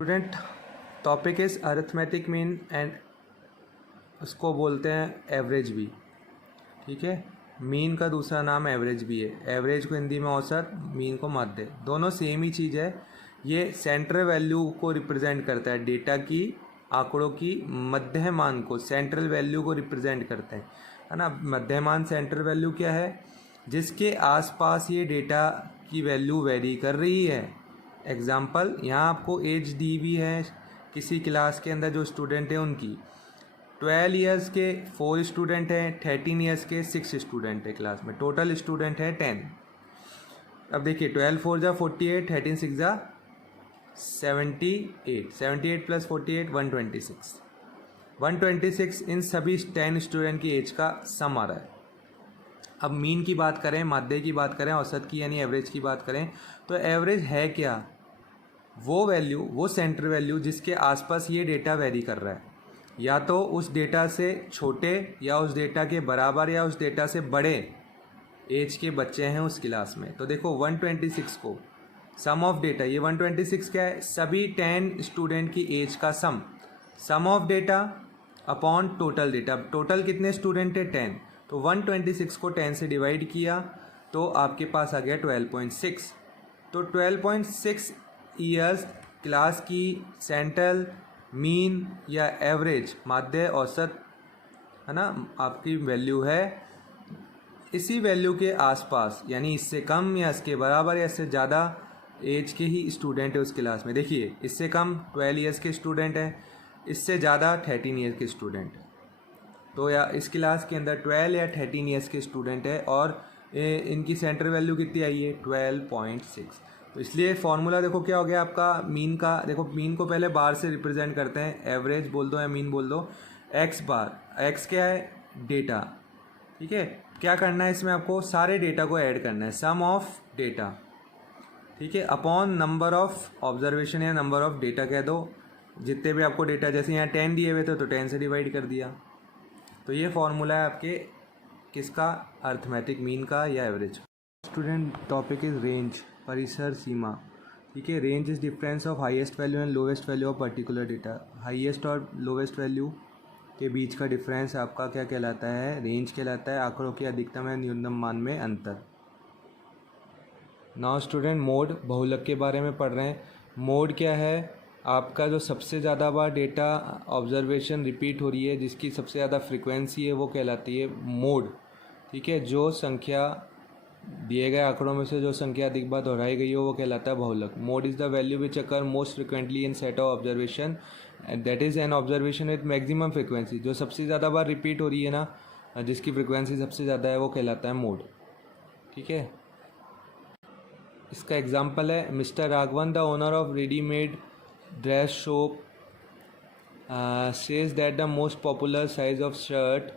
Student, topic is arithmetic mean and उसको बोलते हैं एवरेज भी। ठीक है, मीन का दूसरा नाम एवरेज भी है। एवरेज को हिंदी में औसत, मीन को माध्य, दोनों सेम ही चीज़ है। ये सेंट्रल वैल्यू को रिप्रेजेंट करता है, डेटा की आंकड़ों की मध्यमान को, सेंट्रल वैल्यू को रिप्रेजेंट करते हैं, है ना। मध्यमान सेंट्रल वैल्यू क्या है? जिसके आसपास ये डेटा की वैल्यू वेरी कर रही है। एग्जाम्पल, यहाँ आपको एज दी हुई है किसी क्लास के अंदर जो स्टूडेंट है उनकी। 12 इयर्स के 4 स्टूडेंट हैं, 13 इयर्स के 6 स्टूडेंट है क्लास में, टोटल स्टूडेंट है 10। अब देखिए 12 4 जा 48, 13 6 जा 78, 78 प्लस 48 126, 126 इन सभी 10 स्टूडेंट की एज का सम आ रहा है। अब मीन की बात करें, माध्य की बात करें, औसत की यानी एवरेज की बात करें, तो एवरेज है क्या? वो वैल्यू, वो सेंटर वैल्यू जिसके आसपास ये डेटा वेरी कर रहा है, या तो उस डेटा से छोटे या उस डेटा के बराबर या उस डेटा से बड़े एज के बच्चे हैं उस क्लास में। तो देखो 126 को सम ऑफ डेटा, ये 126 क्या है? सभी 10 स्टूडेंट की एज का sum of data upon total data. Total कितने स्टूडेंट है? 10। तो 126 को 10 से डिवाइड किया तो आपके पास आ गया 12.6। तो 12.6 ईयर्स क्लास की सेंट्रल, मीन या एवरेज, माध्य, औसत, है ना, आपकी वैल्यू है। इसी वैल्यू के आसपास यानी इससे कम या इसके बराबर या इससे ज़्यादा एज के ही स्टूडेंट है उस क्लास में। देखिए इससे कम 12 इयर्स के स्टूडेंट है, इससे ज़्यादा 13 ईयर्स के स्टूडेंट। तो या इस क्लास के अंदर 12 या 13 ईयर्स के स्टूडेंट है और इनकी सेंटर वैल्यू कितनी आई है? 12.6। तो इसलिए फॉर्मूला देखो क्या हो गया आपका मीन का। देखो मीन को पहले बार से रिप्रेजेंट करते हैं, एवरेज बोल दो या मीन बोल दो। एक्स बार, एक्स क्या है? डेटा। ठीक है, क्या करना है इसमें? आपको सारे डेटा को ऐड करना है, सम ऑफ डेटा। ठीक है, अपॉन नंबर ऑफ ऑब्जर्वेशन या नंबर ऑफ डेटा कह दो, जितने भी आपको डेटा, जैसे यहाँ 10 दिए हुए थे तो 10 से डिवाइड कर दिया। तो ये फॉर्मूला है आपके किसका? अर्थमेटिक मीन का या average. Student, topic is range, परिसर, सीमा। ठीक है, range is difference of highest value and lowest value of particular data. Highest और लोवेस्ट वैल्यू के बीच का डिफरेंस आपका क्या कहलाता है? रेंज कहलाता है। आंकड़ों के अधिकतम या न्यूनतम मान में अंतर। नाउ स्टूडेंट, मोड, बहुलक के बारे में पढ़ रहे हैं। मोड क्या है? आपका जो सबसे ज़्यादा बार डेटा ऑब्जर्वेशन रिपीट हो रही है, जिसकी सबसे ज़्यादा फ्रिक्वेंसी है, वो कहलाती है मोड। ठीक है, जो संख्या दिए गए आंकड़ों में से जो संख्या अधिक बार दोहराई गई हो वो कहलाता है बहुलक। Mode is the value which occur most frequently in set of observation, that is an observation with maximum frequency. जो सबसे ज़्यादा बार रिपीट हो रही है ना, जिसकी फ्रिक्वेंसी सबसे ज़्यादा है, वो कहलाता है मोड। ठीक है, इसका एग्जाम्पल है mister Raghavan, the owner of readymade dress shop, says that the most popular size of shirt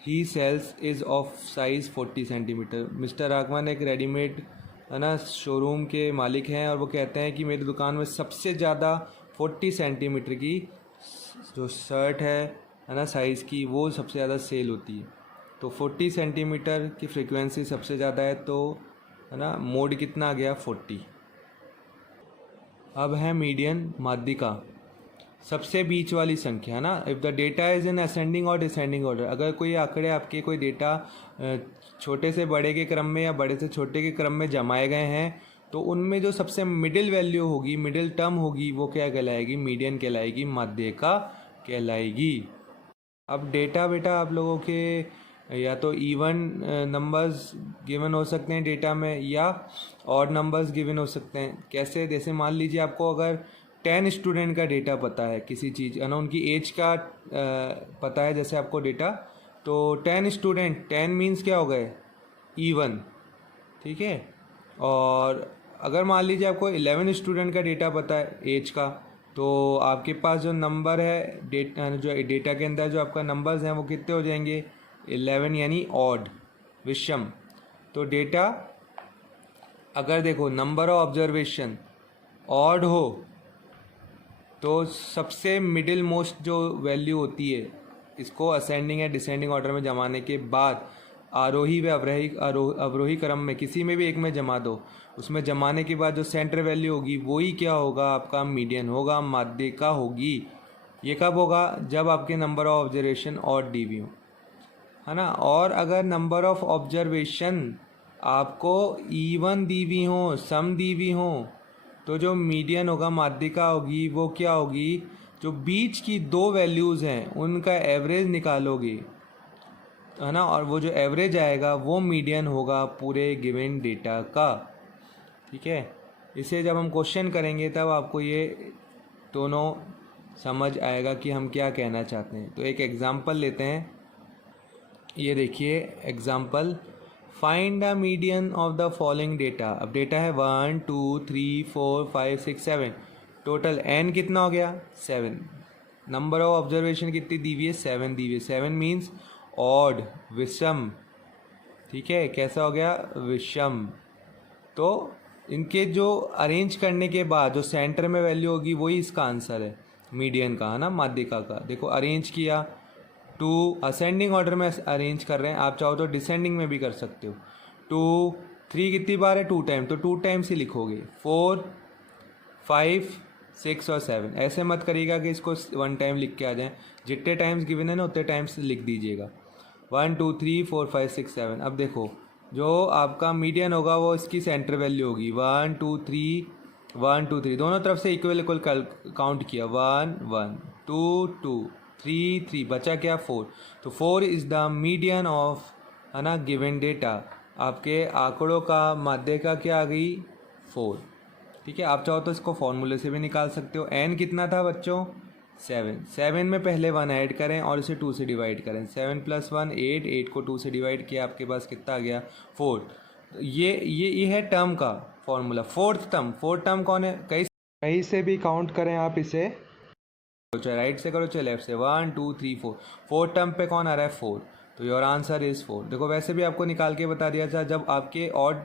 he sells is of size 40 centimetre. Mister Raghavan एक रेडीमेड, है ना, शोरूम के मालिक हैं और वो कहते हैं कि मेरी दुकान में सबसे ज़्यादा 40 सेंटीमीटर की जो शर्ट है ना, साइज़ की, वो सबसे ज़्यादा सेल होती है। तो 40 सेंटीमीटर की फ्रीक्वेंसी सबसे ज़्यादा है, तो है ना, मोड कितना आ गया? 40। अब है मीडियन, माध्यिका, सबसे बीच वाली संख्या, है ना। If the data is in ascending और डिसेंडिंग ऑर्डर, अगर कोई आंकड़े आपके, कोई डेटा छोटे से बड़े के क्रम में या बड़े से छोटे के क्रम में जमाए गए हैं, तो उनमें जो सबसे मिडिल वैल्यू होगी, मिडिल टर्म होगी, वो क्या कहलाएगी? मीडियन कहलाएगी, माध्यिका कहलाएगी। अब डेटा बेटा आप लोगों के या तो इवन नंबर्स गिवन हो सकते हैं डेटा में, या ऑड नंबर्स गिवन हो सकते हैं। कैसे? जैसे मान लीजिए आपको अगर 10 स्टूडेंट का डेटा पता है, किसी चीज़, है ना, उनकी एज का पता है जैसे आपको डेटा, तो 10 स्टूडेंट, 10 मीन्स क्या हो गए? इवन। ठीक है, और अगर मान लीजिए आपको 11 स्टूडेंट का डेटा पता है एज का, तो आपके पास जो नंबर है जो डेटा के अंदर जो आपका नंबर्स हैं वो कितने हो जाएंगे? 11, यानी ऑड, विषम। तो डेटा अगर देखो नंबर ऑफ ऑब्जर्वेशन ऑड हो तो सबसे मिडिल मोस्ट जो वैल्यू होती है, इसको असेंडिंग या डिसेंडिंग ऑर्डर में जमाने के बाद आरोही व अवरोही क्रम में किसी में भी एक में जमा दो, उसमें जमाने के बाद जो सेंटर वैल्यू होगी वही क्या होगा, आपका मीडियन होगा, माध्यिका होगी। ये कब होगा, जब आपके नंबर ऑफ ऑब्जर्वेशन और डीवी हो, है ना। और अगर नंबर ऑफ ऑब्जर्वेशन आपको इवन दी हुई हो, सम दी हुई हो, तो जो मीडियन होगा, माध्यिका होगी, वो क्या होगी, जो बीच की दो वैल्यूज़ हैं उनका एवरेज निकालोगे, है ना, और वो जो एवरेज आएगा वो मीडियन होगा पूरे गिवन डेटा का। ठीक है, इसे जब हम क्वेश्चन करेंगे तब आपको ये दोनों समझ आएगा कि हम क्या कहना चाहते हैं। तो एक एग्जांपल लेते हैं, ये देखिए example, find the median of the following data. अब डेटा है 1 2 3 4 5 6 7, टोटल n कितना हो गया 7, नंबर ऑफ ऑब्जर्वेशन कितनी दी हुई है 7 दी हुई है। 7 मीन्स ऑड, विषम। ठीक है, कैसा हो गया, विषम। तो इनके जो अरेंज करने के बाद जो सेंटर में वैल्यू होगी वही इसका आंसर है मीडियन का, है ना, माध्यिका का। देखो अरेंज किया, टू असेंडिंग ऑर्डर में अरेंज कर रहे हैं, आप चाहो तो डिसेंडिंग में भी कर सकते हो। 2 3 कितनी बार है 2 टाइम, तो 2 टाइम्स ही लिखोगे। 4 5 6 और 7, ऐसे मत करिएगा कि इसको 1 टाइम लिख के आ जाएं, जितने टाइम्स गिवन है ना उतने टाइम्स लिख दीजिएगा। 1 2 3 4 5 6 7। अब देखो जो आपका मीडियन होगा वो इसकी सेंटर वैल्यू होगी 1 2 3 1 2 3, दोनों तरफ से इक्वल इक्वल काउंट किया, 1 1 2 2 3 3, बचा क्या 4। तो 4 इज़ द मीडियन ऑफ, है ना, गिवन डेटा। आपके आंकड़ों का माध्यिका क्या आ गई 4। ठीक है, आप चाहो तो इसको फॉर्मूले से भी निकाल सकते हो। n कितना था बच्चों 7, 7 में पहले 1 ऐड करें और इसे 2 से डिवाइड करें, 7 + 1 8, 8 को 2 से डिवाइड किया, आपके पास कितना आ गया 4। ये है टर्म का फॉर्मूला। फोर्थ टर्म कौन है, कहीं से भी काउंट करें आप इसे, चाहे राइट से करो चाहे लेफ्ट से, 1 2 3 4, फोर्थ टर्म पे कौन आ रहा है 4, तो योर आंसर इज़ 4। देखो वैसे भी आपको निकाल के बता दिया था, जब आपके odd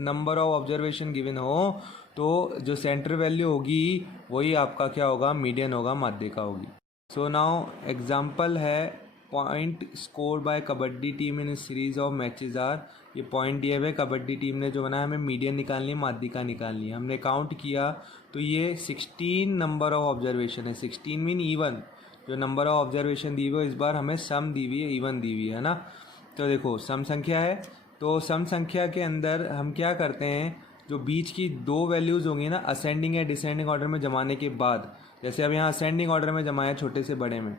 number of observation given हो तो जो सेंटर वैल्यू होगी वही आपका क्या होगा, मीडियन होगा, माध्यिका होगी। सो नाउ एग्जांपल है, point score by kabaddi team in series of matches are. ये पॉइंट दिए हुए, कबड्डी टीम ने जो बनाया, हमें मीडियन निकालनी है, माध्यिका निकालनी है। हमने काउंट किया तो ये 16 नंबर ऑफ ऑब्जर्वेशन है, 16 मीन इवन। जो नंबर ऑफ ऑब्जर्वेशन दी हुई है, इस बार हमें सम दी हुई है, इवन दी हुई है ना। तो देखो सम संख्या है, तो सम संख्या के अंदर हम क्या करते हैं, जो बीच की दो वैल्यूज़ होंगी ना, असेंडिंग या डिसेंडिंग ऑर्डर में जमाने के बाद, जैसे अब यहाँ असेंडिंग ऑर्डर में जमाया छोटे से बड़े में,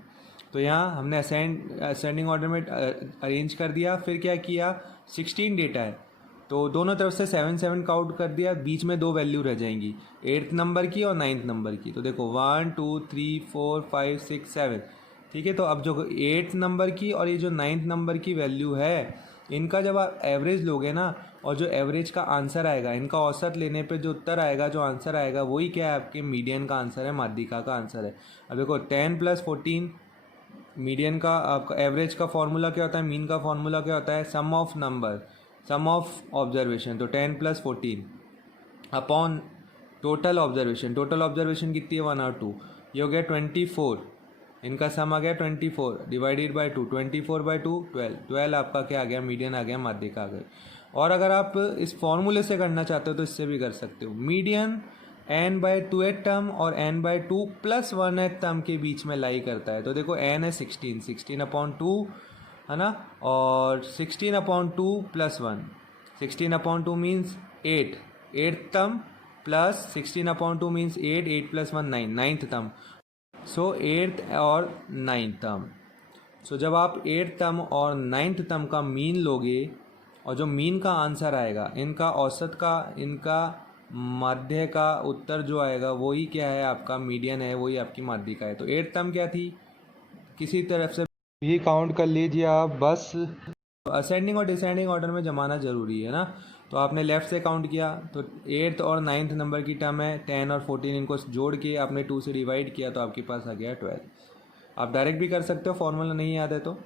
तो यहाँ हमने असेंडिंग ऑर्डर में अरेंज कर दिया। फिर क्या किया, 16 डेटा है तो दोनों तरफ से 7 7 काउंट कर दिया, बीच में दो वैल्यू रह जाएंगी, 8th नंबर की और 9th नंबर की। तो देखो 1 2 3 4 5 6 7, ठीक है। तो अब जो 8th नंबर की और ये जो 9th नंबर की वैल्यू है, इनका जब आप एवरेज लोगे ना, और जो एवरेज का आंसर आएगा, इनका औसत लेने पे जो उत्तर आएगा, जो आंसर आएगा, वही क्या है, आपके मीडियन का आंसर है, माध्यिका का आंसर है। अब देखो 10 + 14, मीडियन का आपका एवरेज का फॉर्मूला क्या होता है, मीन का फॉर्मूला क्या होता है, sum of number, sum of observation. तो 10 + 14 upon total observation, total observation कितनी है 1 और 2, ये हो गया 24, इनका सम आ गया 24 डिवाइडेड बाई 2, 24/2 12, 12 आपका क्या आ गया, मीडियन आ गया, माध्यिका आ गई। और अगर आप इस फॉर्मूले से करना चाहते हो तो इससे भी कर सकते हो। मीडियन n/2th टर्म और n/2 + 1th टर्म के बीच में लाई करता है। तो देखो n है 16, 16/2 है ना, और 16/2 + 1, 16/2 means 8, 8th term plus 16/2 means 8, 8 + 1 9, 9th term. So 8th और 9th टर्म। सो जब आप 8th टर्म और 9th टर्म का मीन लोगे, और जो मीन का आंसर आएगा, इनका औसत का, इनका माध्य का उत्तर जो आएगा वही क्या है, आपका मीडियन है, वही आपकी माध्यिका है। तो 8th टर्म क्या थी, किसी तरफ से भी काउंट कर लीजिए आप, बस असेंडिंग और डिसेंडिंग ऑर्डर में जमाना ज़रूरी है ना। तो आपने लेफ़्ट से काउंट किया, तो 8th और 9th नंबर की टर्म है 10 और 14, इनको जोड़ के आपने 2 से डिवाइड किया, तो आपके पास आ गया 12। आप डायरेक्ट भी कर सकते हो, फॉर्मूला नहीं याद है तो।